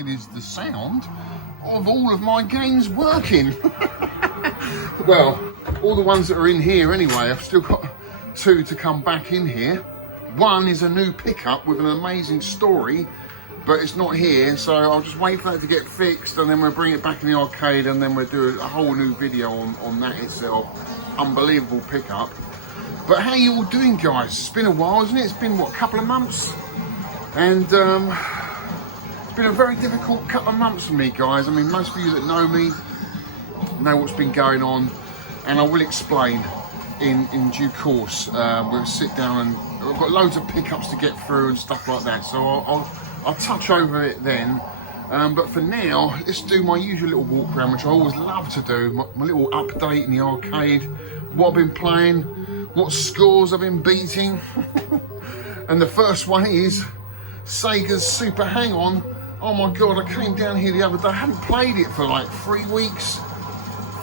it is the sound of all of my games working. Well, all the ones that are in here anyway. I've still got 2 to come back in here. One is a new pickup with an amazing story, but it's not here, so I'll just wait for that to get fixed, and then we'll bring it back in the arcade, and then we'll do a whole new video on that itself. Unbelievable pickup. But how you all doing, guys? It's been a while, isn't it? It's been, what, a couple of months? And it's been a very difficult couple of months for me, guys. I mean, most of you that know me know what's been going on, and I will explain in due course. We'll sit down, and I've got loads of pickups to get through and stuff like that, so I'll touch over it then. But for now, let's do my usual little walk around, which I always love to do. My little update in the arcade, what I've been playing, what scores I've been beating. And the first one is Sega's Super Hang-On. Oh my God, I came down here the other day. I hadn't played it for like 3 weeks.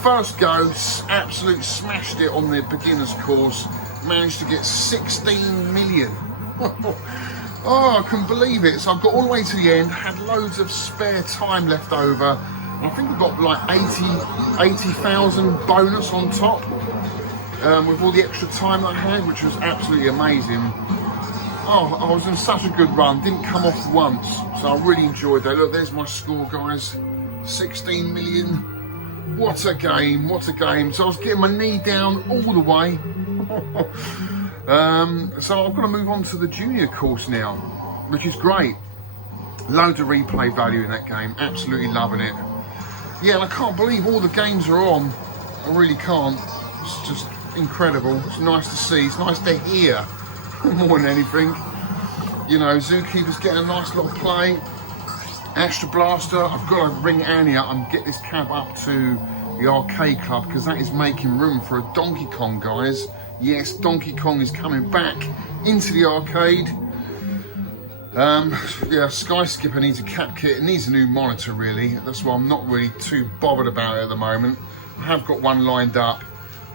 First go, absolutely smashed it on the beginner's course. Managed to get 16 million. Oh, I couldn't believe it. So I've got all the way to the end, had loads of spare time left over. And I think I've got like 80,000 bonus on top, with all the extra time that I had, which was absolutely amazing. Oh, I was in such a good run, didn't come off once, so I really enjoyed that. Look, there's my score, guys, 16 million. What a game, what a game. So I was getting my knee down all the way. So I've got to move on to the junior course now, which is great. Loads of replay value in that game, absolutely loving it. Yeah, and I can't believe all the games are on. I really can't. It's just incredible. It's nice to see, it's nice to hear more than anything. You know, Zookeeper's getting a nice little play. Astra Blaster, I've got to ring Annie up and get this cab up to the arcade club, because that is making room for a Donkey Kong, guys. Yes, Donkey Kong is coming back into the arcade. Yeah, Sky Skipper needs a cap kit. It needs a new monitor, really. That's why I'm not really too bothered about it at the moment. I have got one lined up.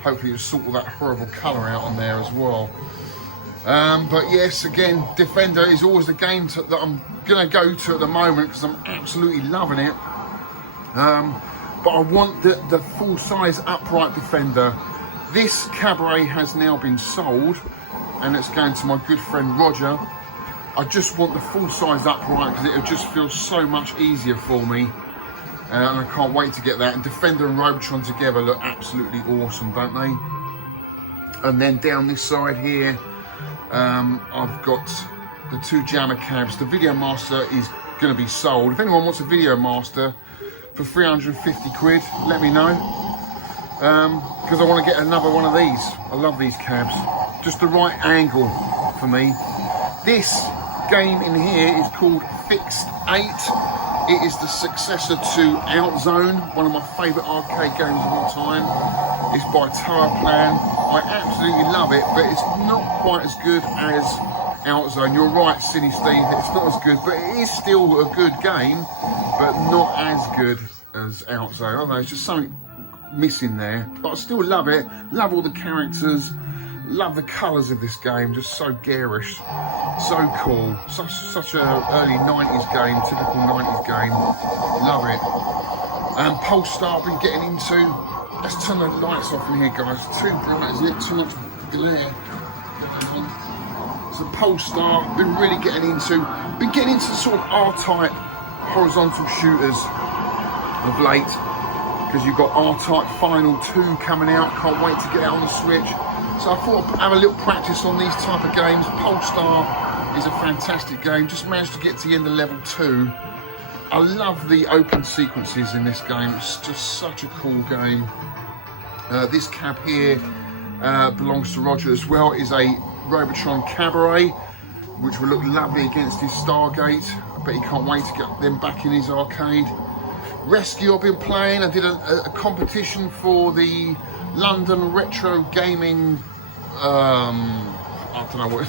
Hopefully it'll sort all that horrible colour out on there as well. But yes, again, Defender is always the game that I'm going to go to at the moment, because I'm absolutely loving it. But I want the full-size upright Defender. This Cabaret has now been sold, and it's going to my good friend Roger. I just want the full-size upright, because it'll just feel so much easier for me. And I can't wait to get that. And Defender and Robotron together look absolutely awesome, don't they? And then down this side here, I've got the 2 Jammer cabs. The Video Master is going to be sold. If anyone wants a Video Master for 350 quid, let me know. Because I want to get another one of these. I love these cabs. Just the right angle for me. This game in here is called Fixed 8. It is the successor to Outzone, one of my favourite arcade games of all time. It's by Tower Plan. I absolutely love it, but it's not quite as good as Outzone. You're right, Silly Steve, it's not as good, but it is still a good game, but not as good as Outzone. I don't know, it's just something missing there, but I still love it. Love all the characters, love the colours of this game, just so garish, so cool. Such a early 90s game, typical 90s game. Love it. And Polestar I've been getting into. Let's turn the lights off in here, guys. Too bright, isn't it? Too much glare. So Polestar, been really getting into. Been getting into sort of R-type horizontal shooters of late, because you've got R-Type Final 2 coming out. Can't wait to get it on the Switch. So I thought I'd have a little practice on these type of games. Polestar is a fantastic game. Just managed to get to the end of level 2. I love the open sequences in this game. It's just such a cool game. This cab here belongs to Roger as well. It is a Robotron Cabaret, which will look lovely against his Stargate. I bet he can't wait to get them back in his arcade. Rescue I've been playing. I did a competition for the London Retro Gaming, I don't know what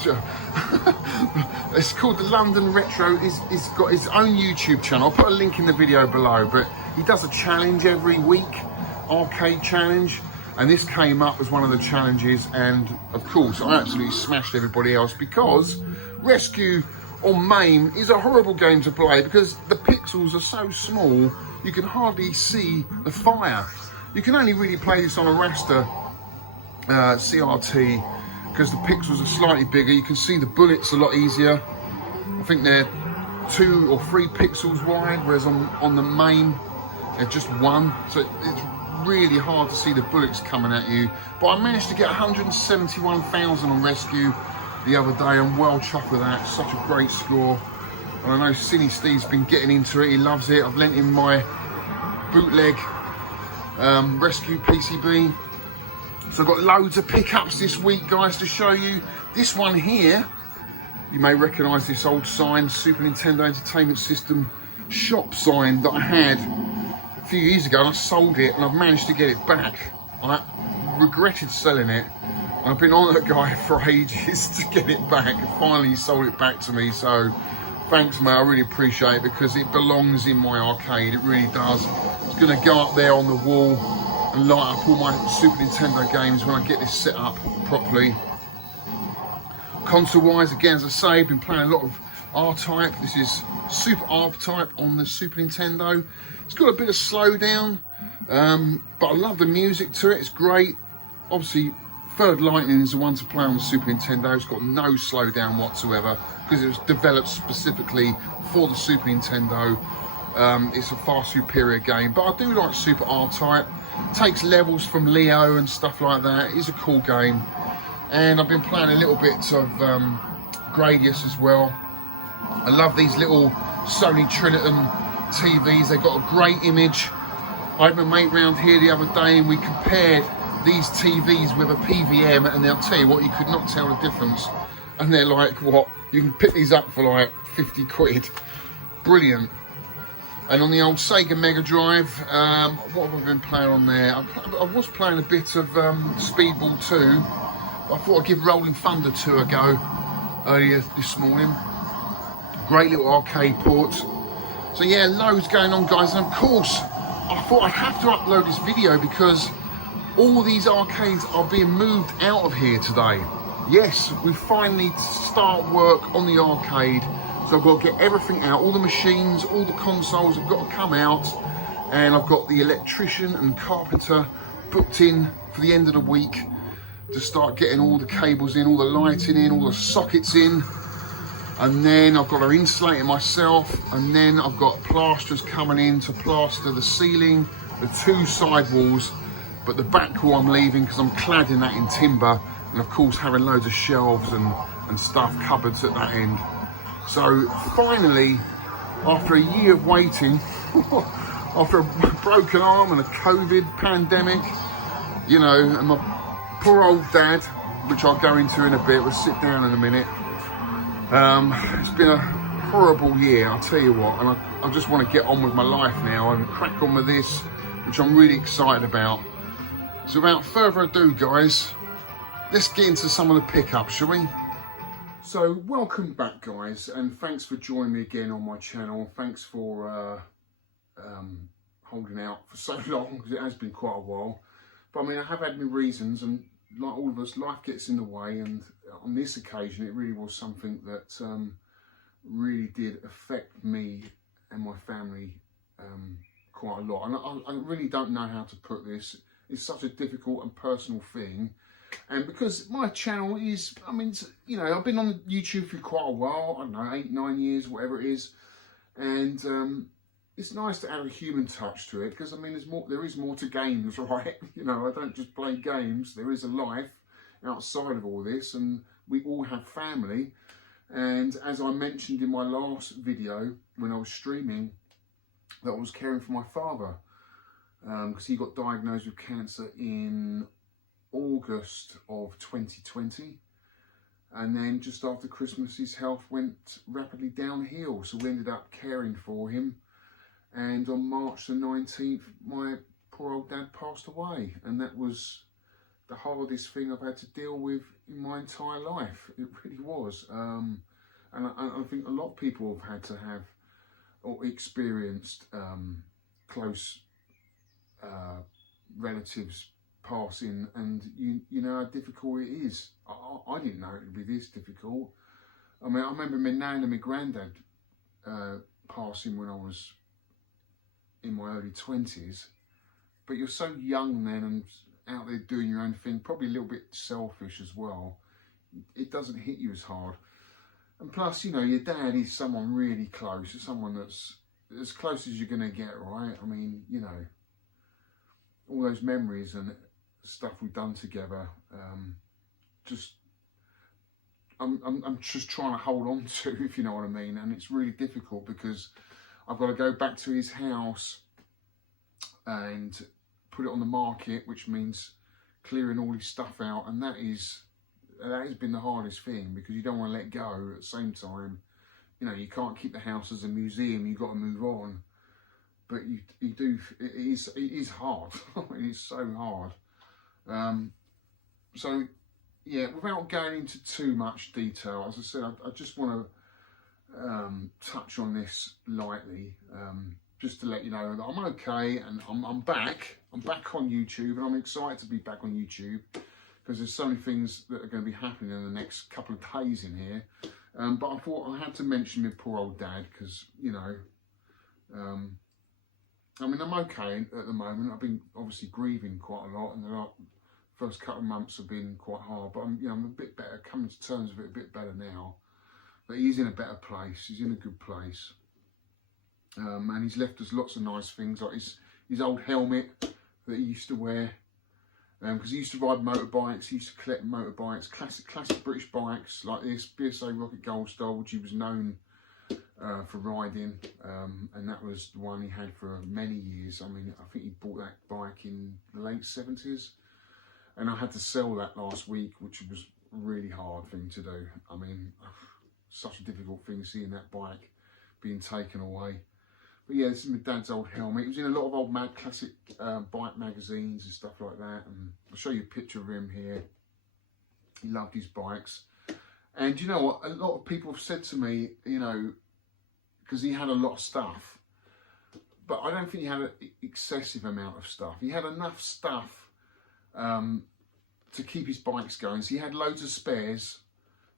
it's called. The London Retro. He's got his own YouTube channel. I'll put a link in the video below, but he does a challenge every week, arcade challenge, and this came up as one of the challenges, and of course I absolutely smashed everybody else, because Rescue or MAME is a horrible game to play because the pixels are so small you can hardly see the fire. You can only really play this on a raster CRT because the pixels are slightly bigger. You can see the bullets a lot easier. I think they're 2 or 3 pixels wide, whereas on the MAME they're just 1. So it's really hard to see the bullets coming at you. But I managed to get 171,000 on rescue the other day. I'm well chuffed with that. Such a great score. And I know Cine Steve's been getting into it. He loves it. I've lent him my bootleg rescue PCB. So I've got loads of pickups this week, guys, to show you. This one here, you may recognise this old sign, Super Nintendo Entertainment System shop sign that I had a few years ago, and I sold it, and I've managed to get it back. I regretted selling it. I've been on that guy for ages to get it back. Finally, he sold it back to me. So thanks, mate. I really appreciate it because it belongs in my arcade. It really does. It's going to go up there on the wall and light up all my Super Nintendo games when I get this set up properly. Console-wise, again, as I say, I've been playing a lot of R-Type. This is Super R-Type on the Super Nintendo. It's got a bit of slowdown, but I love the music to it. It's great. Obviously, Third Lightning is the one to play on the Super Nintendo. It's got no slowdown whatsoever because it was developed specifically for the Super Nintendo. It's a far superior game, but I do like Super R-Type. Takes levels from Leo and stuff like that. It is a cool game. And I've been playing a little bit of Gradius as well. I love these little Sony Triniton TVs. They've got a great image. I had my mate round here the other day and we compared these TVs with a PVM, and I'll tell you what, you could not tell the difference. And they're like, what? You can pick these up for like 50 quid. Brilliant. And on the old Sega Mega Drive, what have I been playing on there? I was playing a bit of Speedball 2. I thought I'd give Rolling Thunder 2 a go earlier this morning. Great little arcade port. So yeah, loads going on, guys. And of course, I thought I'd have to upload this video because all these arcades are being moved out of here today. Yes, we finally start work on the arcade. So I've got to get everything out. All the machines, all the consoles have got to come out. And I've got the electrician and carpenter booked in for the end of the week to start getting all the cables in, all the lighting in, all the sockets in. And then I've got to insulate it myself. And then I've got plasterers coming in to plaster the ceiling, the 2 side walls. But the back wall I'm leaving because I'm cladding that in timber. And of course having loads of shelves and stuff, cupboards at that end. So finally, after a year of waiting, after a broken arm and a COVID pandemic, you know, and my poor old dad, which I'll go into in a bit, we'll sit down in a minute. It's been a horrible year, I'll tell you what, and I just want to get on with my life now and crack on with this, which I'm really excited about. So without further ado, guys, let's get into some of the pickups, shall we? So welcome back, guys, and thanks for joining me again on my channel. Thanks for holding out for so long, because it has been quite a while. But I mean, I have had my reasons, and like all of us, life gets in the way, and on this occasion it really was something that really did affect me and my family quite a lot. And I really don't know how to put this. It's such a difficult and personal thing. And because my channel is, I mean, you know, I've been on YouTube for quite a while, I don't know, 8, 9 years, whatever it is. And it's nice to add a human touch to it, because I mean, there is more to games, right? You know, I don't just play games. There is a life outside of all this, and we all have family. And as I mentioned in my last video, when I was streaming, that I was caring for my father, because he got diagnosed with cancer in August of 2020, and then just after Christmas his health went rapidly downhill, so we ended up caring for him, and on March the 19th my poor old dad passed away, and that was the hardest thing I've had to deal with in my entire life. It really was. And I think a lot of people have had to have or experienced close relatives passing, and you know how difficult it is. I didn't know it would be this difficult. I mean, I remember my nan and my granddad passing when I was in my early 20s, but you're so young then and out there doing your own thing, probably a little bit selfish as well. It doesn't hit you as hard. And plus, you know, your dad is someone really close, someone that's as close as you're going to get, right? I mean, you know, all those memories and stuff we've done together, I'm just trying to hold on to, if you know what I mean. And it's really difficult because I've got to go back to his house and put it on the market, which means clearing all his stuff out, and that has been the hardest thing, because you don't want to let go. At the same time, you know, you can't keep the house as a museum, you've got to move on, but you do. It is hard. It is so hard. So yeah, without going into too much detail, as I said, I just want to touch on this lightly, just to let you know that I'm okay, and I'm back. I'm back on YouTube, and I'm excited to be back on YouTube, because there's so many things that are going to be happening in the next couple of days in here. But I thought I had to mention my poor old dad, because, you know, I mean, I'm okay at the moment. I've been obviously grieving quite a lot, and the first couple of months have been quite hard, but I'm a bit better, coming to terms with it a bit better now. But he's in a better place, he's in a good place. And he's left us lots of nice things, like his old helmet that he used to wear, because he used to ride motorbikes. He used to collect motorbikes, classic British bikes like this BSA Rocket Gold Star, which he was known for riding, and that was the one he had for many years. I mean, I think he bought that bike in the late 70s, and I had to sell that last week, which was a really hard thing to do. I mean, such a difficult thing, seeing that bike being taken away. But yeah, this is my dad's old helmet. He was in a lot of old classic bike magazines and stuff like that. And I'll show you a picture of him here. He loved his bikes. And you know what? A lot of people have said to me, you know, because he had a lot of stuff, but I don't think he had an excessive amount of stuff. He had enough stuff to keep his bikes going. So he had loads of spares.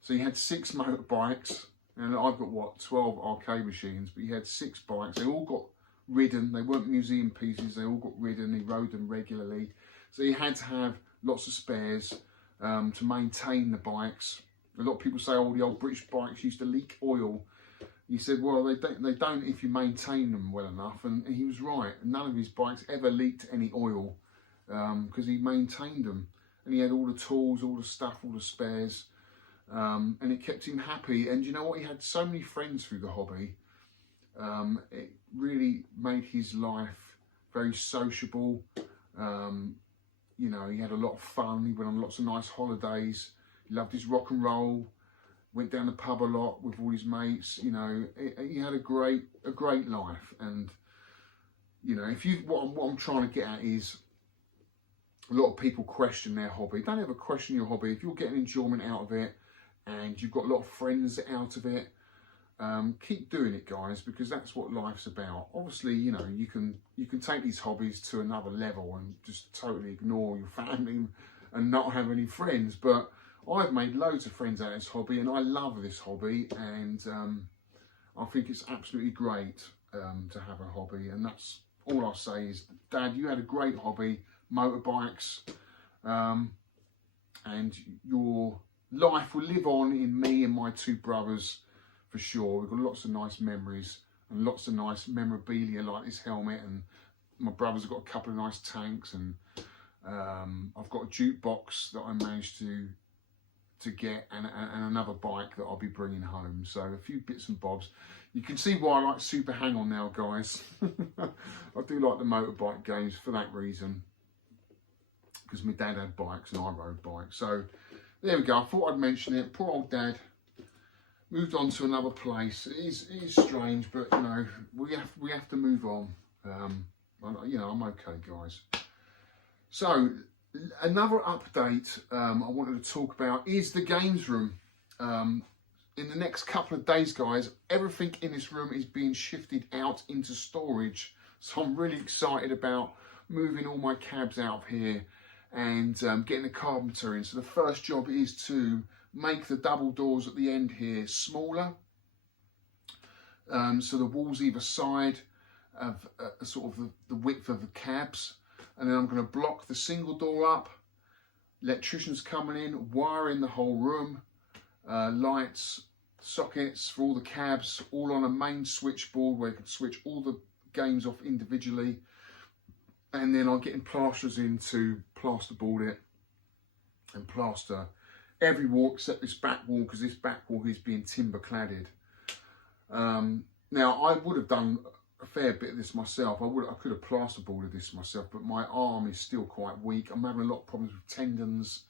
So he had 6 motorbikes. And I've got, what, 12 arcade machines, but he had 6 bikes. They all got ridden. They weren't museum pieces. They all got ridden. He rode them regularly. So he had to have lots of spares to maintain the bikes. A lot of people say, oh, the old British bikes used to leak oil. He said, well, they don't if you maintain them well enough. And he was right. None of his bikes ever leaked any oil because he maintained them. And he had all the tools, all the stuff, all the spares. And it kept him happy. And you know what? He had so many friends through the hobby. It really made his life very sociable. You know, he had a lot of fun. He went on lots of nice holidays. He loved his rock and roll. Went down the pub a lot with all his mates. You know, he had a great life. And you know, what I'm trying to get at is, a lot of people question their hobby. Don't ever question your hobby. If you're getting enjoyment out of it, and you've got a lot of friends out of it, keep doing it, guys, because that's what life's about. Obviously, you know, you can take these hobbies to another level and just totally ignore your family and not have any friends. But I've made loads of friends out of this hobby, and I love this hobby, and I think it's absolutely great to have a hobby. And that's all I'll say is, Dad, you had a great hobby, motorbikes, and your life will live on in me and my 2 brothers for sure. We've got lots of nice memories and lots of nice memorabilia, like this helmet, and my brothers have got a couple of nice tanks, and I've got a jukebox that I managed to get, and another bike that I'll be bringing home. So a few bits and bobs. You can see why I like Super Hang-On now, guys. I do like the motorbike games for that reason, because my dad had bikes and I rode bikes. So there we go. I thought I'd mention it. Poor old Dad moved on to another place. It is strange, but you know, we have to move on. You know, I'm okay, guys. So another update I wanted to talk about is the games room. In the next couple of days, guys, everything in this room is being shifted out into storage. So I'm really excited about moving all my cabs out of here and getting a carpenter in. So the first job is to make the double doors at the end here smaller. So the walls either side of sort of the width of the cabs. And then I'm going to block the single door up. Electricians coming in, wiring the whole room, lights, sockets for all the cabs, all on a main switchboard where you can switch all the games off individually. And then I'm getting plasterers in to plasterboard it and plaster every wall except this back wall, because this back wall is being timber cladded. Now I would have done a fair bit of this myself. I could have plasterboarded this myself, but my arm is still quite weak. I'm having a lot of problems with tendons,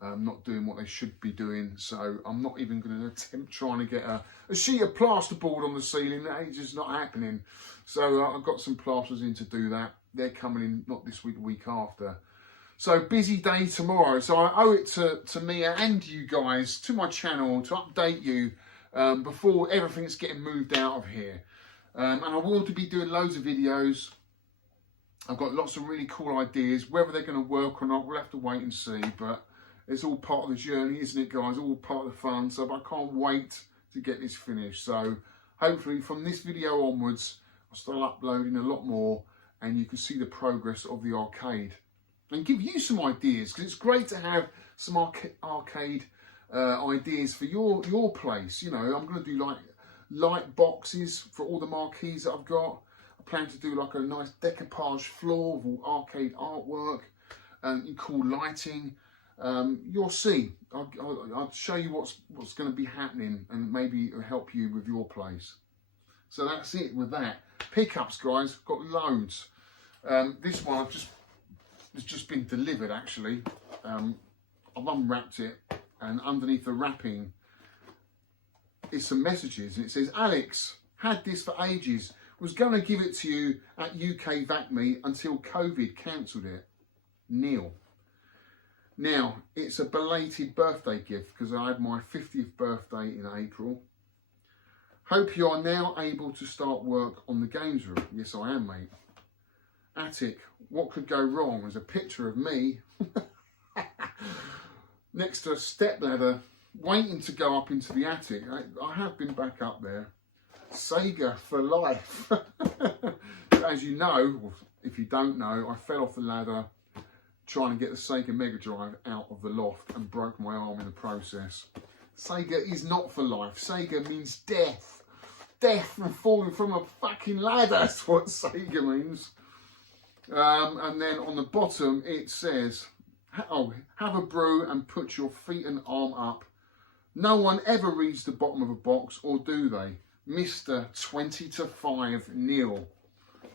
not doing what they should be doing. So I'm not even going to attempt trying to get a sheet of plasterboard on the ceiling. That is just not happening. So I've got some plasterers in to do that. They're coming in not this week, the week after. So busy day tomorrow. So I owe it to Mia and you guys, to my channel, to update you before everything's getting moved out of here. And I will be doing loads of videos. I've got lots of really cool ideas. Whether they're going to work or not, we'll have to wait and see. But it's all part of the journey, isn't it, guys? All part of the fun. So I can't wait to get this finished. So hopefully from this video onwards, I'll start uploading a lot more, and you can see the progress of the arcade and give you some ideas, because it's great to have some arcade ideas for your place. You know, I'm going to do like light boxes for all the marquees that I've got. I plan to do like a nice decoupage floor with all arcade artwork and cool lighting. You'll see. I'll show you what's going to be happening, and maybe it'll help you with your place. So that's it with that. Pickups, guys, got loads. This one has just been delivered actually. I've unwrapped it, and underneath the wrapping is some messages, and it says, Alex, had this for ages, was going to give it to you at UK Vac Meet until COVID cancelled it. Neil. Now, it's a belated birthday gift because I had my 50th birthday in April. Hope you are now able to start work on the games room. Yes, I am, mate. Attic, what could go wrong? There's a picture of me next to a stepladder waiting to go up into the attic. I have been back up there. Sega for life. As you know, or if you don't know, I fell off the ladder trying to get the Sega Mega Drive out of the loft and broke my arm in the process. Sega is not for life. Sega means death. Death from falling from a fucking ladder. That's what Sega means. And then on the bottom it says, oh, have a brew and put your feet and arm up. No one ever reads the bottom of a box, or do they? Mr. 20 to 5, Neil.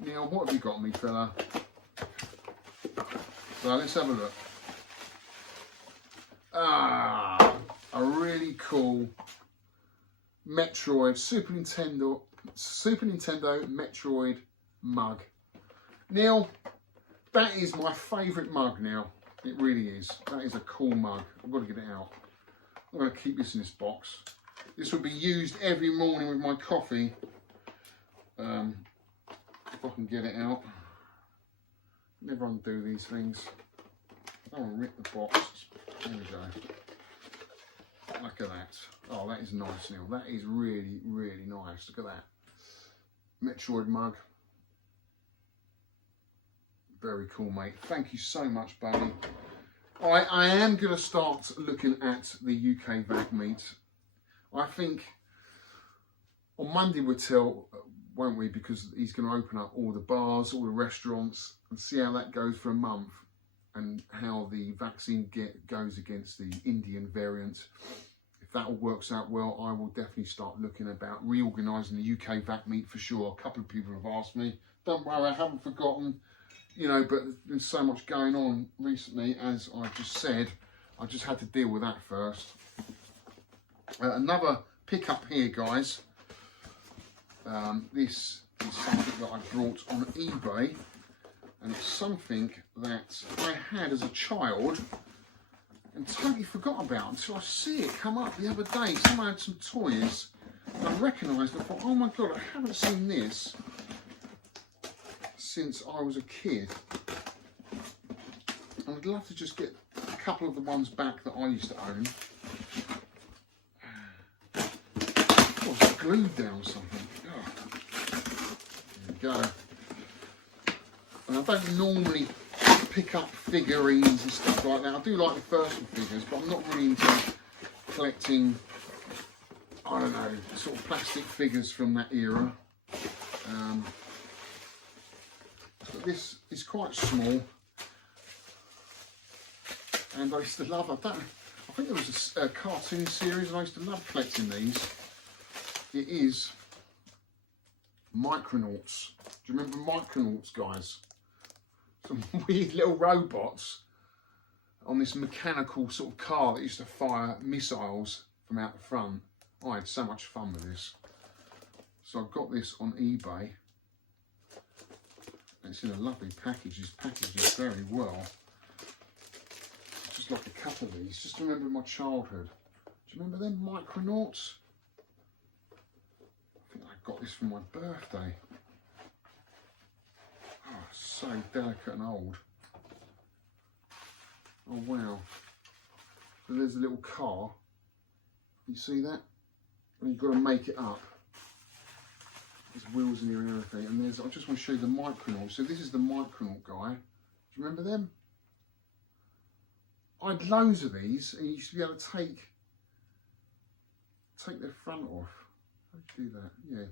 Neil, what have you got me, fella? So let's have a look. Ah, a really cool Metroid, Super Nintendo Metroid mug. Neil, that is my favourite mug now. It really is. That is a cool mug. I've got to get it out. I'm going to keep this in this box. This will be used every morning with my coffee. If I can get it out. Never undo these things. I don't want to rip the box. There we go. Look at that. Oh, that is nice, Neil. That is really, really nice. Look at that. Metroid mug. Very cool, mate. Thank you so much, buddy. I am going to start looking at the UK Vac Meet. I think on Monday we'll tell, won't we? Because he's going to open up all the bars, all the restaurants, and see how that goes for a month, and how the vaccine goes against the Indian variant. If that all works out well, I will definitely start looking about reorganising the UK Vac Meet for sure. A couple of people have asked me. Don't worry, I haven't forgotten. You know, but there's been so much going on recently, as I just said. I just had to deal with that first. Another pickup here, guys. This is something that I brought on eBay, and it's something that I had as a child and totally forgot about until I see it come up the other day. Someone had some toys, and I recognised it. I thought, oh my God, I haven't seen this since I was a kid. And I'd love to just get a couple of the ones back that I used to own. glued down or something. Oh. There we go. And I don't normally pick up figurines and stuff like that. I do like the first figures, but I'm not really into collecting, I don't know, sort of plastic figures from that era. But this is quite small, and I used to love. I think there was a cartoon series, and I used to love collecting these. It is Micronauts. Do you remember Micronauts, guys? Some weird little robots on this mechanical sort of car that used to fire missiles from out the front. I had so much fun with this. So I got this on eBay. It's in a lovely package. It's packaged very well. Just like a couple of these. Just remember my childhood. Do you remember them Micronauts? I think I got this for my birthday. Oh, so delicate and old. Oh wow. So there's a little car. You see that? And you've got to make it up. There's wheels in here and everything. And there's, I just want to show you the Micronaut. So this is the Micronaut guy. Do you remember them? I had loads of these, and you used to be able to take their front off. How do you do that? Yeah.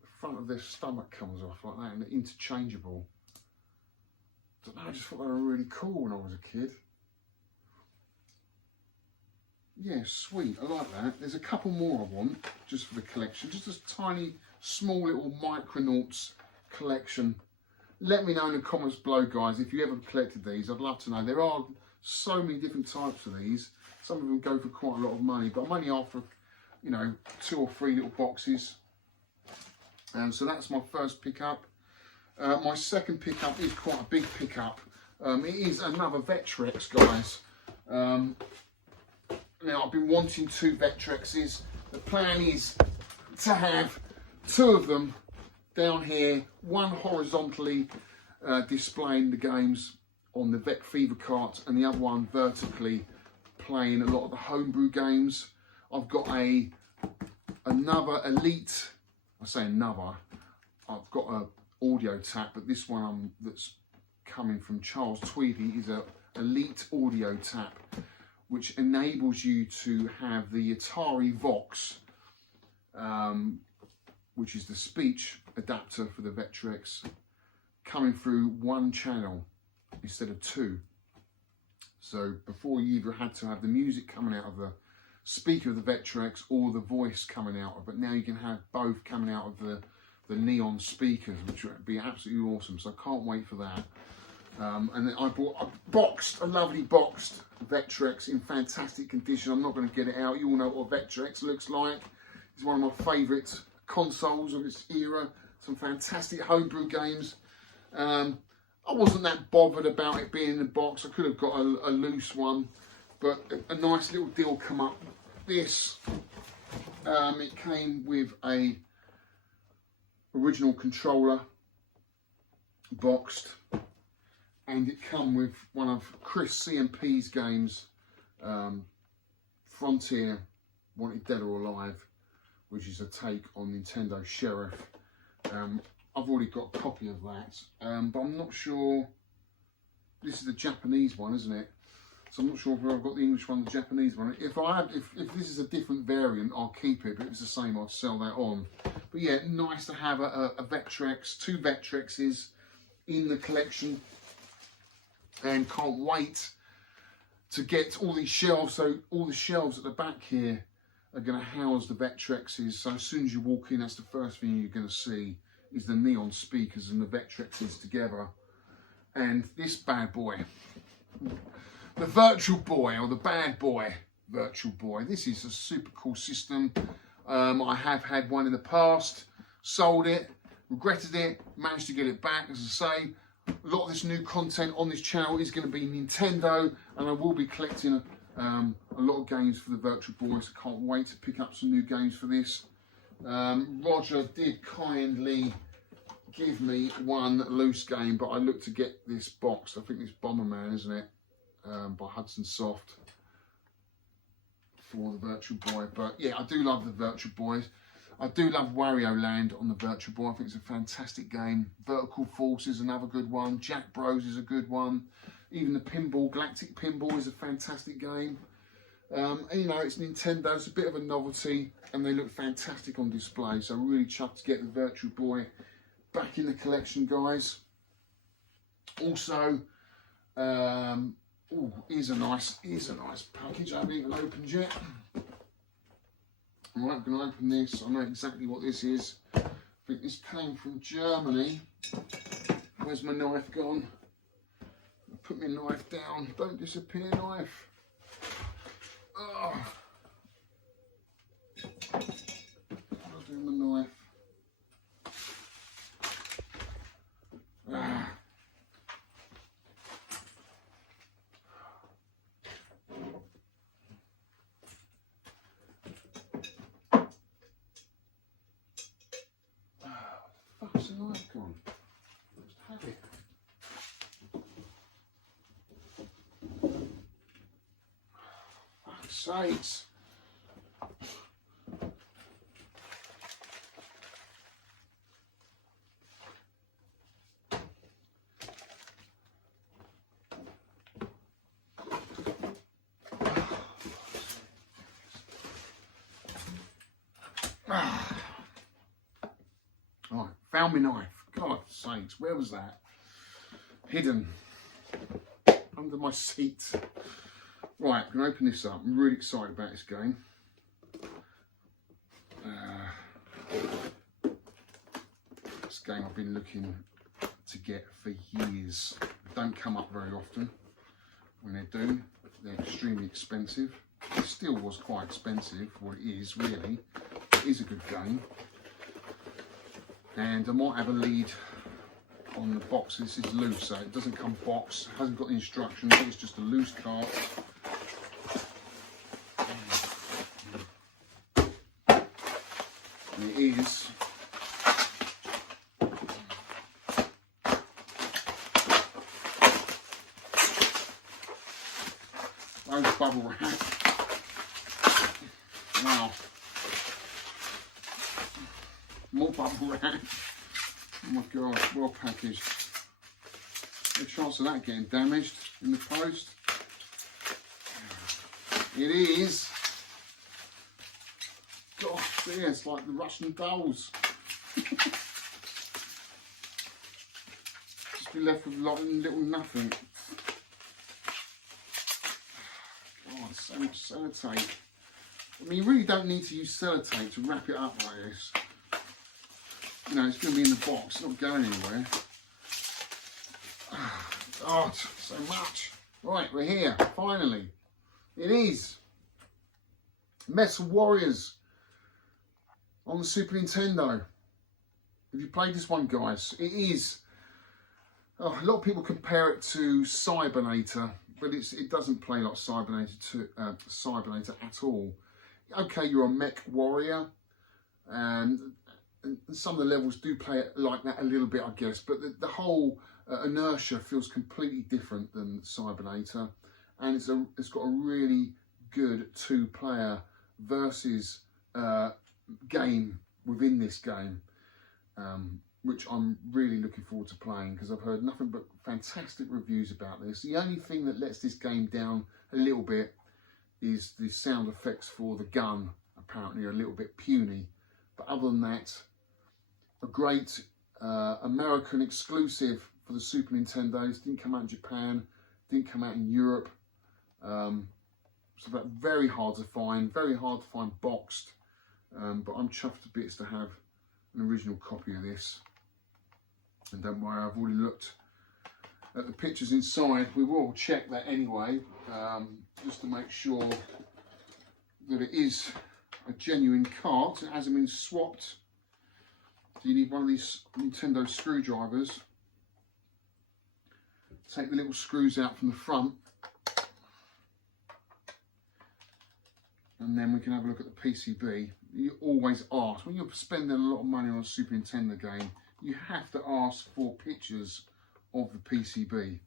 The front of their stomach comes off like that, and they're interchangeable. I don't know, I just thought they were really cool when I was a kid. Yeah, sweet, I like that. There's a couple more I want, just for the collection. Just a tiny, small little Micronauts collection. Let me know in the comments below, guys, if you ever collected these. I'd love to know. There are so many different types of these. Some of them go for quite a lot of money, but I'm only after, you know, 2 or 3 little boxes. So that's my first pickup. My second pickup is quite a big pickup. It is another Vectrex, guys. Now, I've been wanting 2 Vectrexes. The plan is to have 2 of them down here, one horizontally displaying the games on the Vec Fever carts, and the other one vertically playing a lot of the homebrew games. I've got another Elite, I say another, I've got a audio tap, but this one that's coming from Charles Tweedy is a Elite audio tap, which enables you to have the Atari Vox, which is the speech adapter for the Vectrex, coming through 1 channel instead of 2. So before, you either had to have the music coming out of the speaker of the Vectrex or the voice coming out of it, but now you can have both coming out of the neon speakers, which would be absolutely awesome. So I can't wait for that. And then I bought a lovely boxed Vectrex in fantastic condition. I'm not going to get it out. You all know what Vectrex looks like. It's one of my favourite consoles of its era. Some fantastic homebrew games. I wasn't that bothered about it being in the box. I could have got a loose one, but a nice little deal come up. This, it came with a original controller, boxed, and it come with one of Chris CMP's games, Frontier, Wanted Dead or Alive, which is a take on Nintendo Sheriff. I've already got a copy of that, but I'm not sure. This is the Japanese one, isn't it? So I'm not sure if I've got the English one, the Japanese one. If this is a different variant, I'll keep it. But if it's the same, I'll sell that on. But yeah, nice to have a Vectrex, 2 Vectrexes in the collection, and can't wait to get all these shelves. So all the shelves at the back here are going to house the Vectrexes. So as soon as you walk in, that's the first thing you're going to see is the neon speakers and the Vectrexes together. And this bad boy, the Virtual Boy, or the Bad Boy Virtual Boy. This is a super cool system. I have had one in the past, sold it, regretted it, managed to get it back. As I say, a lot of this new content on this channel is going to be Nintendo, and I will be collecting a lot of games for the Virtual Boy, so can't wait to pick up some new games for this. Roger did kindly give me one loose game, but I looked to get this box. I think it's Bomberman, isn't it? By Hudson Soft. for the Virtual Boy. But yeah, I do love the Virtual Boys. I do love Wario Land on the Virtual Boy. I think it's a fantastic game. Vertical Force is another good one. Jack Bros is a good one. Even the Pinball, Galactic Pinball is a fantastic game. And, you know, it's Nintendo, it's a bit of a novelty, and they look fantastic on display. So really chuffed to get the Virtual Boy back in the collection, guys. Also, here's a nice package. I haven't even opened yet. Right, I'm going to open this. I know exactly what this is. I think this came from Germany. Where's my knife gone? I put my knife down. Don't disappear, knife. Oh. What do I do with my knife? Ah. Fuck's the knife gone? Just have it. Fuck's sakes. Right, found my knife. God sakes, where was that? Hidden under my seat. Right, I'm going to open this up. I'm really excited about this game. This game I've been looking to get for years. They don't come up very often. When they do, they're extremely expensive. It still was quite expensive for what it is, really. It is a good game. And I might have a lead on the box. This is loose, so it doesn't come boxed. It hasn't got the instructions. It's just a loose cart. And it is those bubble wrap. Wow. More bubble wrap. Oh my god, well packaged. No chance of that getting damaged in the post. It is. Gosh, dear, it's like the Russian dolls. Just be left with like little nothing. God, so much sellotape. I mean, you really don't need to use sellotape to wrap it up like this. You know, it's going to be in the box, it's not going anywhere. God, so much. Right, we're here, finally. It is Metal Warriors on the Super Nintendo. Have you played this one, guys? It is. A lot of people compare it to Cybernator, but it doesn't play like Cybernator at all. Okay, you're a mech warrior, and some of the levels do play it like that a little bit, I guess, but the whole inertia feels completely different than Cybernator, and it's got a really good two-player versus game within this game, which I'm really looking forward to playing because I've heard nothing but fantastic reviews about this. The only thing that lets this game down a little bit is the sound effects for the gun. Apparently are a little bit puny, but other than that, a great American exclusive for the Super Nintendo. This didn't come out in Japan, didn't come out in Europe. So that's very hard to find boxed. But I'm chuffed to bits to have an original copy of this. And don't worry, I've already looked at the pictures inside. We will check that anyway, just to make sure that it is a genuine cart. It hasn't been swapped. So you need one of these Nintendo screwdrivers. Take the little screws out from the front, and then we can have a look at the PCB. You always ask, when you're spending a lot of money on a Super Nintendo game, you have to ask for pictures of the PCB,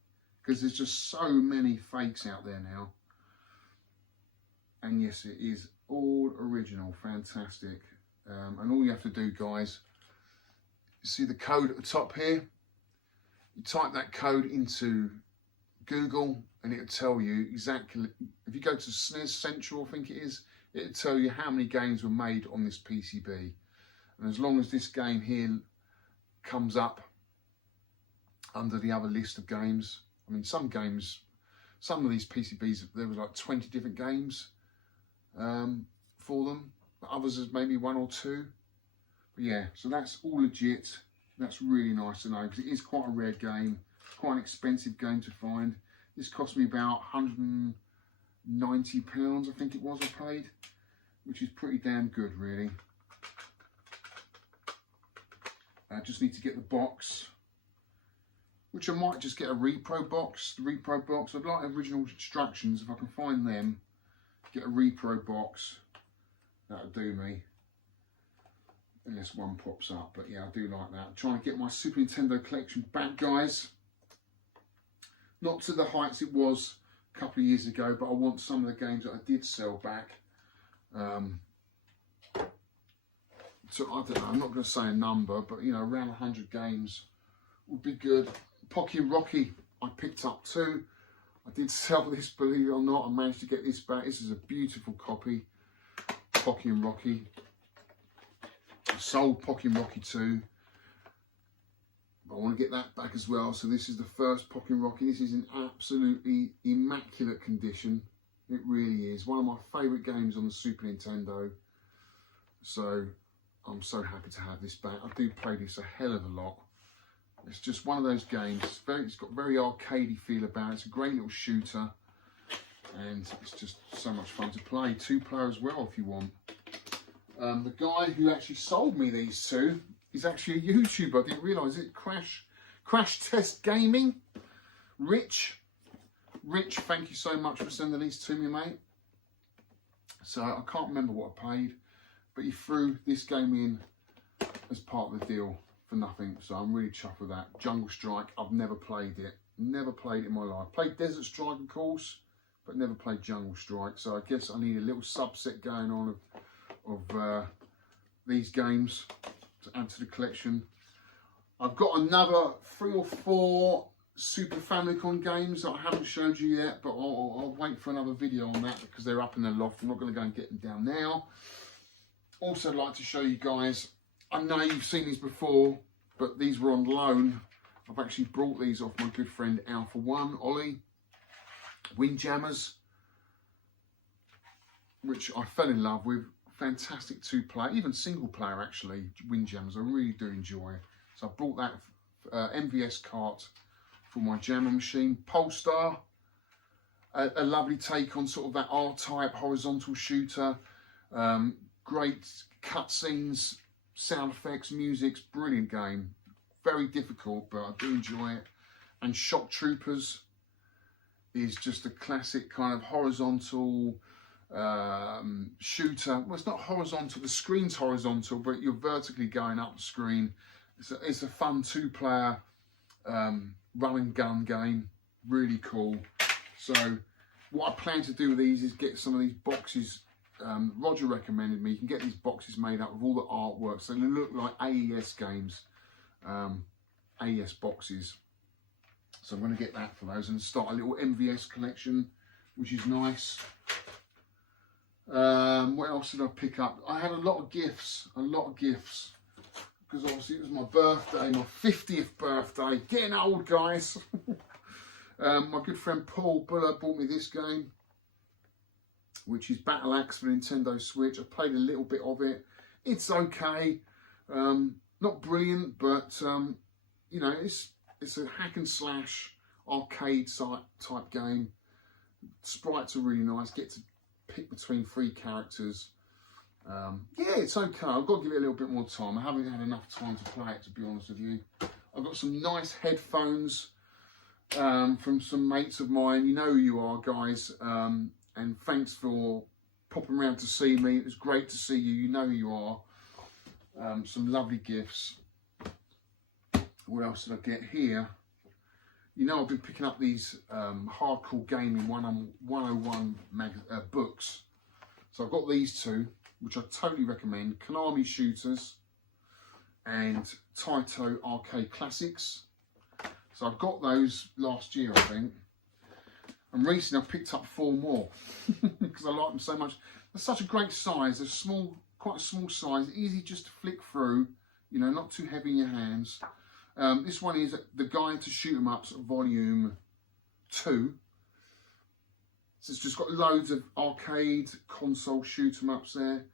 because there's just so many fakes out there now. And yes, it is all original, fantastic. And all you have to do, guys, you see the code at the top here? You type that code into Google and it'll tell you exactly, if you go to SNES Central, I think it is, it'll tell you how many games were made on this PCB. And as long as this game here comes up under the other list of games, I mean, some games, some of these PCBs, there was like 20 different games for them. Others is maybe 1 or 2. But yeah, so that's all legit. That's really nice to know, because it is quite a rare game, quite an expensive game to find. This cost me about £190, I think it was, I paid, which is pretty damn good, really. I just need to get the box, which I might just get a repro box. The repro box, I'd like original instructions. If I can find them, get a repro box, that'll do me. Unless one pops up, but yeah, I do like that. I'm trying to get my Super Nintendo collection back, guys. Not to the heights it was a couple of years ago, but I want some of the games that I did sell back. So I don't know, I'm not going to say a number, but you know, around 100 games would be good. Pocky and Rocky, I picked up too. I did sell this, believe it or not. I managed to get this back. This is a beautiful copy, Pocky and Rocky. I sold Pocky and Rocky 2. I want to get that back as well. So this is the first Pocky and Rocky. This is in absolutely immaculate condition. It really is. One of my favourite games on the Super Nintendo. So I'm so happy to have this back. I do play this a hell of a lot. It's just one of those games. It's got very arcadey feel about it. It's a great little shooter. And it's just so much fun to play. 2-player as well if you want. The guy who actually sold me these two is actually a YouTuber. I didn't realise it. Crash Test Gaming. Rich, thank you so much for sending these to me, mate. So I can't remember what I paid, but he threw this game in as part of the deal for nothing. So I'm really chuffed with that. Jungle Strike, I've never played it. Never played it in my life. Played Desert Strike, of course, but never played Jungle Strike. So I guess I need a little subset going on of these games to add to the collection. I've got another 3 or 4 Super Famicom games that I haven't showed you yet, but I'll wait for another video on that because they're up in the loft. I'm not going to go and get them down now. Also, I'd like to show you guys, I know you've seen these before, but these were on loan. I've actually brought these off my good friend Alpha One, Ollie. Windjammers, which I fell in love with. Fantastic 2-player, even single player actually, Windjammers, I really do enjoy. So I bought that MVS cart for my jammer machine. Polestar, a lovely take on sort of that R-type horizontal shooter. Great cutscenes, sound effects, music's brilliant game. Very difficult, but I do enjoy it. And Shock Troopers is just a classic kind of horizontal shooter. Well, it's not horizontal, the screen's horizontal, but you're vertically going up the screen. It's a fun 2-player run and gun game, really cool. So what I plan to do with these is get some of these boxes. Roger recommended me, you can get these boxes made up with all the artwork, so they look like AES games, AES boxes. So I'm going to get that for those and start a little MVS collection, which is nice. What else did I pick up? I had a lot of gifts, because obviously it was my birthday, my 50th birthday. Getting old, guys. My good friend Paul Buller bought me this game, which is Battle Axe for Nintendo Switch. I played a little bit of it. It's okay, not brilliant, but you know, it's a hack and slash arcade type game. Sprites are really nice. Get to pick between 3 characters. Yeah, it's okay. I've got to give it a little bit more time. I haven't had enough time to play it, to be honest with you. I've got some nice headphones from some mates of mine. You know who you are, guys. And thanks for popping around to see me. It was great to see you. You know who you are. Some lovely gifts. What else did I get here? You know, I've been picking up these hardcore gaming 101 books. So I've got these two, which I totally recommend, Konami Shooters and Taito Arcade Classics. So I've got those last year, I think. And recently I've picked up 4 more because I like them so much. They're such a great size. They're small, quite a small size, easy just to flick through, you know, not too heavy in your hands. This one is The Guide to Shoot 'em Ups Volume 2. So it's just got loads of arcade, console shoot 'em ups there.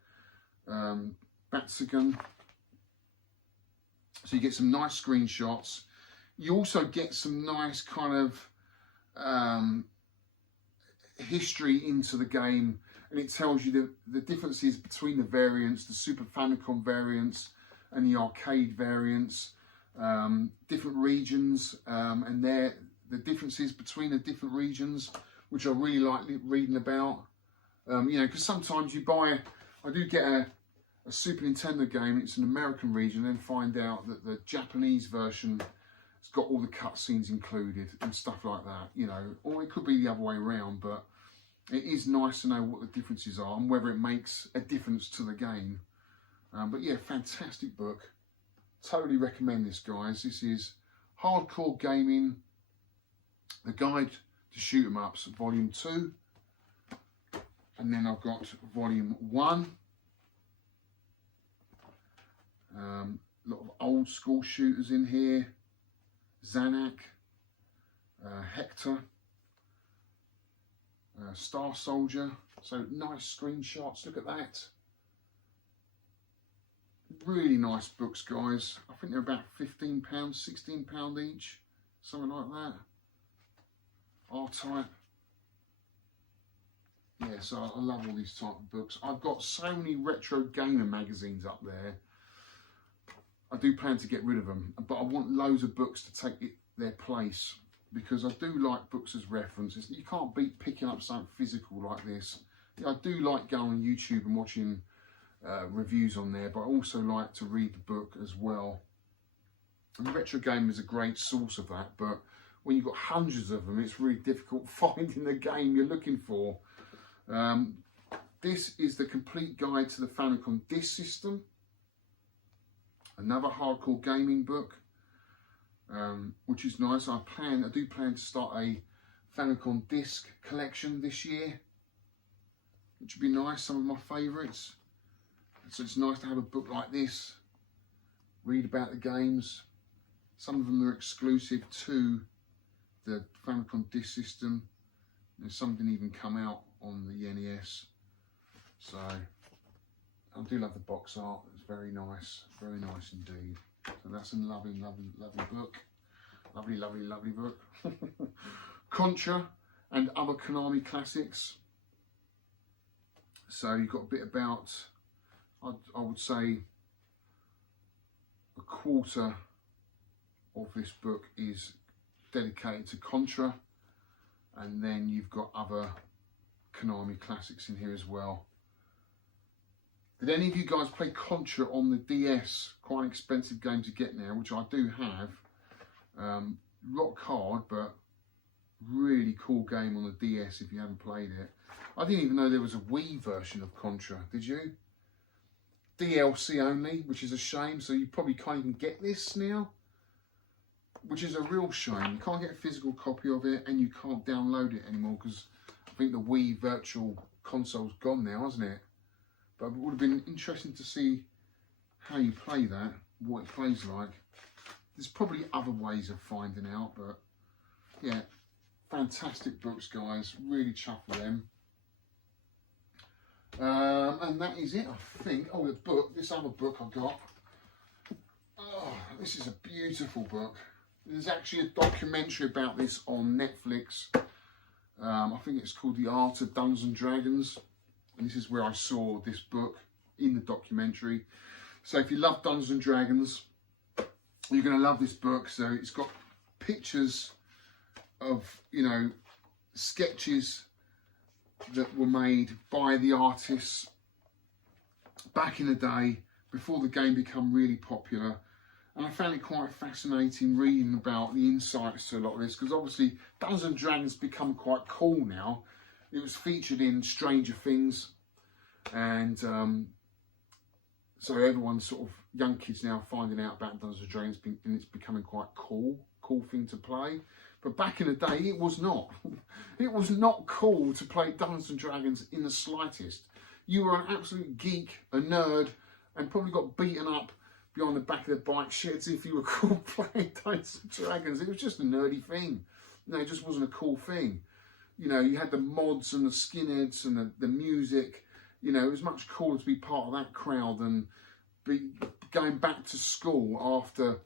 Batsugan. So you get some nice screenshots. You also get some nice kind of history into the game, and it tells you the differences between the variants, the Super Famicom variants and the arcade variants, different regions, and the differences between the different regions, which I really like reading about. You know, because sometimes you buy, I do get a Super Nintendo game, it's an American region, and then find out that the Japanese version has got all the cutscenes included and stuff like that, you know, or it could be the other way around, but it is nice to know what the differences are and whether it makes a difference to the game. But yeah, fantastic book. Totally recommend this, guys. This is Hardcore Gaming, The Guide to Shoot 'em Ups, Volume 2. And then I've got Volume 1. A lot of old school shooters in here. Zanak, Hector, Star Soldier. So nice screenshots, look at that. Really nice books, guys. I think they're about £15, £16 each, something like that. R-Type. Yeah, so I love all these type of books. I've got so many retro gamer magazines up there. I do plan to get rid of them, but I want loads of books to take their place, because I do like books as references. You can't beat picking up something physical like this. I do like going on YouTube and watching reviews on there, but I also like to read the book as well. And Retro Game is a great source of that, but when you've got hundreds of them, it's really difficult finding the game you're looking for. This is the complete guide to the Famicom Disk System. Another hardcore gaming book, which is nice. I do plan to start a Famicom disc collection this year, which would be nice. Some of my favourites. So it's nice to have a book like this, read about the games. Some of them are exclusive to the Famicom Disk System. And some didn't even come out on the NES. So I do love the box art. It's very nice indeed. So that's a lovely, lovely, lovely book. Lovely, lovely, lovely book. Contra and other Konami classics. So you've got a bit about, I would say, a quarter of this book is dedicated to Contra, and then you've got other Konami classics in here as well. Did any of you guys play Contra on the DS? Quite an expensive game to get now, which I do have. Rock hard, but really cool game on the DS if you haven't played it. I didn't even know there was a Wii version of Contra, did you? DLC only, which is a shame, so you probably can't even get this now, which is a real shame. You can't get a physical copy of it, and you can't download it anymore, because I think the Wii Virtual Console's gone now, hasn't it? But it would have been interesting to see how you play that, what it plays like. There's probably other ways of finding out, but yeah, fantastic books, guys. Really chuffed with them. And that is it, I think. Oh, the book, this other book I got. Oh, this is a beautiful book. There's actually a documentary about this on Netflix. I think it's called The Art of Dungeons and Dragons. And this is where I saw this book in the documentary. So if you love Dungeons and Dragons, you're going to love this book. So it's got pictures of, you know, sketches that were made by the artists back in the day before the game became really popular. And I found it quite fascinating reading about the insights to a lot of this, because obviously Dungeons and Dragons become quite cool now. It was featured in Stranger Things, And so everyone's sort of, young kids now finding out about Dungeons and Dragons, and it's becoming quite cool thing to play. But back in the day, it was not. It was not cool to play Dungeons and Dragons in the slightest. You were an absolute geek, a nerd, and probably got beaten up behind the back of the bike sheds if you were cool playing Dungeons and Dragons. It was just a nerdy thing. No, it just wasn't a cool thing. You know, you had the mods and the skinheads and the music. You know, it was much cooler to be part of that crowd than be going back to school after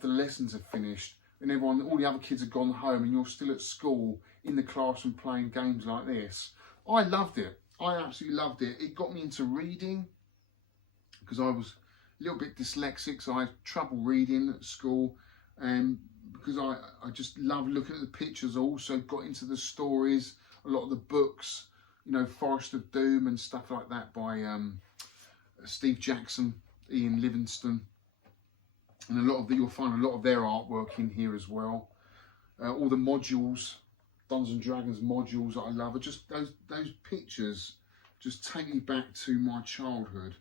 the lessons have finished and all the other kids have gone home and you're still at school in the classroom playing games like this. I loved it. I absolutely loved it. It got me into reading because I was a little bit dyslexic, so I had trouble reading at school, and because I just love looking at the pictures. I also got into the stories, a lot of the books, you know, Forest of Doom and stuff like that by Steve Jackson, Ian Livingstone, and you'll find a lot of their artwork in here as well. All the modules, Dungeons and Dragons modules that I love, are just those pictures just take me back to my childhood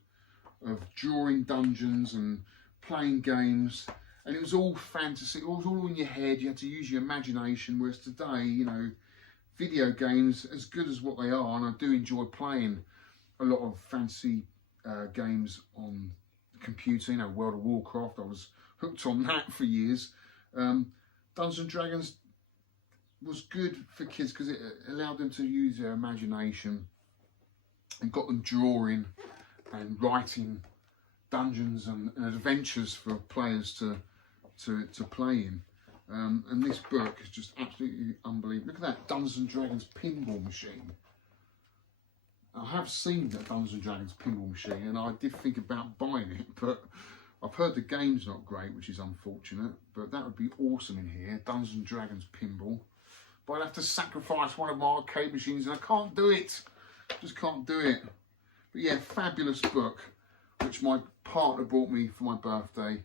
of drawing dungeons and playing games, and it was all fantasy. It was all in your head. You had to use your imagination. Whereas today, you know, video games, as good as what they are, and I do enjoy playing a lot of fancy games on the computer. You know, World of Warcraft, I was hooked on that for years. Dungeons and Dragons was good for kids because it allowed them to use their imagination and got them drawing and writing dungeons and adventures for players to play in. And this book is just absolutely unbelievable. Look at that Dungeons and Dragons pinball machine. I have seen that Dungeons and Dragons pinball machine, and I did think about buying it, but I've heard the game's not great, which is unfortunate. But that would be awesome in here, Dungeons and Dragons pinball. But I'd have to sacrifice one of my arcade machines, and I can't do it. Just can't do it. But yeah, fabulous book, which my partner bought me for my birthday,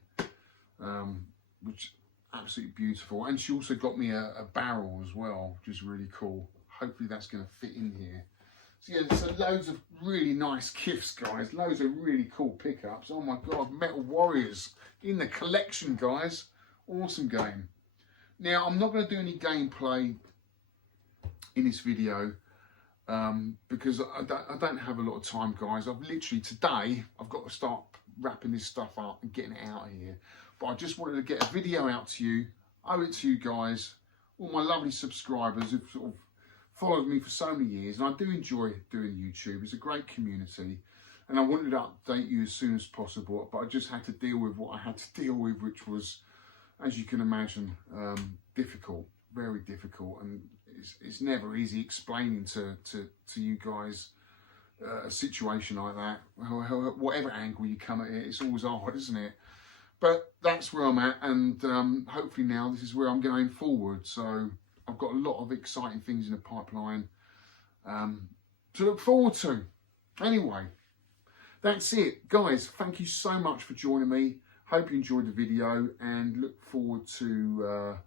which absolutely beautiful. And she also got me a barrel as well, which is really cool. Hopefully that's going to fit in here. So yeah, so loads of really nice gifts, guys. Loads of really cool pickups. Oh my God, Metal Warriors in the collection, guys. Awesome game. Now, I'm not going to do any gameplay in this video because I don't have a lot of time, guys. I've literally, today, I've got to start wrapping this stuff up and getting it out of here. But I just wanted to get a video out to you, owe it to you guys, all my lovely subscribers who've sort of followed me for so many years, and I do enjoy doing YouTube. It's a great community, and I wanted to update you as soon as possible, but I just had to deal with what I had to deal with, which was, as you can imagine, difficult, very difficult, and it's never easy explaining to you guys a situation like that. Whatever angle you come at it, it's always hard, isn't it? But that's where I'm at, and hopefully now this is where I'm going forward. So I've got a lot of exciting things in the pipeline to look forward to. Anyway, that's it. Guys, thank you so much for joining me. Hope you enjoyed the video and look forward to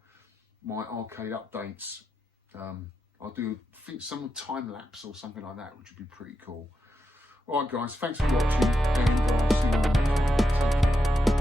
my arcade updates. I'll do, I think, some time lapse or something like that, which would be pretty cool. All right, guys, thanks for watching, and I'll see you on the next one. Take care.